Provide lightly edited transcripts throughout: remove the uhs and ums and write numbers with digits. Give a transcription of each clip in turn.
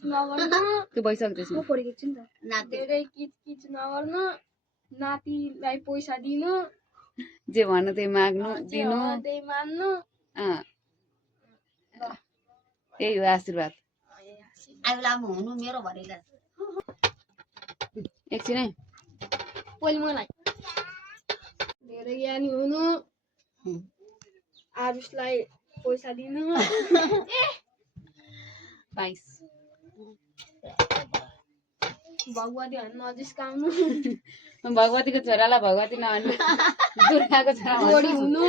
नगर्नु त्यो भइसक्दैछ म फोटो खिच्छु नि त धेरै किच नगर्नु नातिलाई पैसा दिनु जे भन्नु त्यही माग्नु दिनु त्यही मान्नु यही हो आशीर्वाद आयो लामो हुनु मेरो भरिला एकछिन है पहिले मलाई धेरै ज्ञानी हुनु आरुषलाई पैसा दिनु 22 भगवती भन्नु नजिस्काउनु भगवतीको छोरालाई भगवती नभन्नु दुर्गाको छोरा गोडी हुनु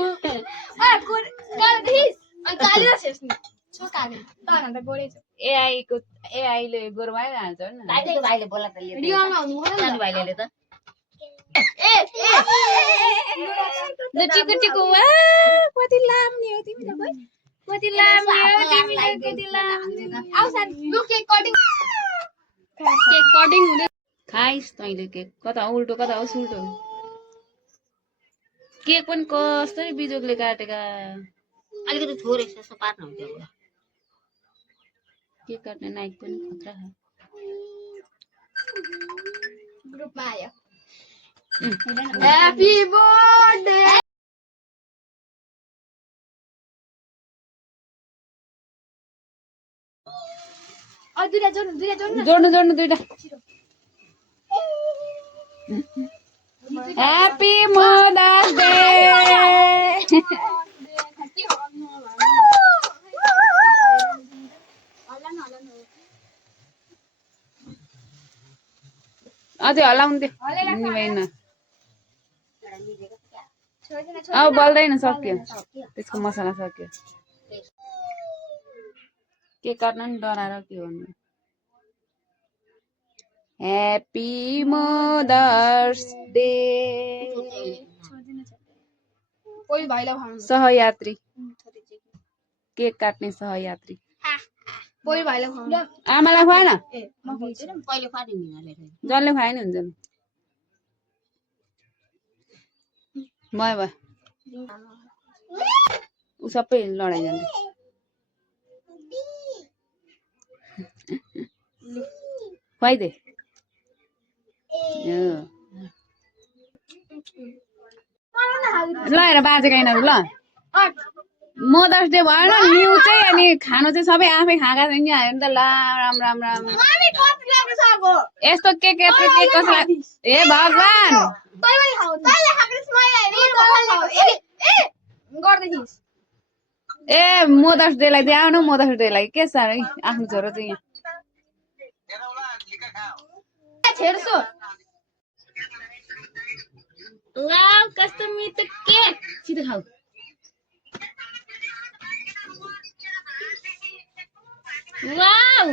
एआईले गोरु भइहाल्छ नि दाइले भाइले बोला त सानो भाइले त टिकु टिकु कति लाम्ने हो तिमी त खोइ कति लाम्ने हो तिमी त कति लाम्ने आउँछ लु केक कटिङ हुने खाइस् तैँले केक कता उल्टो कता होस् उल्टो केक पनि कस्तरी बिजोगले काटेका अलिकति थोरै यसो पार्न हुन्छ केक काट्ने नाइफ पनि खतरा छ ग्रुपमा आयो ह्यापी बर्थडे दुईटा जोड्नु दुईटा ह्यापी मदर्स डे अझै हल्लाउनु त्यो निभाइन अब बल्दैन सक्यो त्यसको मसला सक्यो के काट्न नि डराएर के भन्नु ह्यापी मदर्स डे सहयात्री केक काट्ने सहयात्री आमालाई खुवाएन पहिले पार्ने जसले खुवाए नि हुन्छ नि भयो ऊ सबै लडाइ जान्छ खुवाइदे ल हेर बाजेको यिनीहरू ल मदर्स डे भएन न्यु चाहिँ अनि खानु चाहिँ सबै आफै खाएका छ नि हेर्नु त ल राम राम राम यस्तो केक यत्रो केक कसलाई हे भगवान ए मदर्स डेलाई चाहिँ आउनु मदर्स डेलाई के साह्रो आफ्नो छोरो चाहिँ यहाँ कस्तो मिठो केक छिटो खाऊ वाउ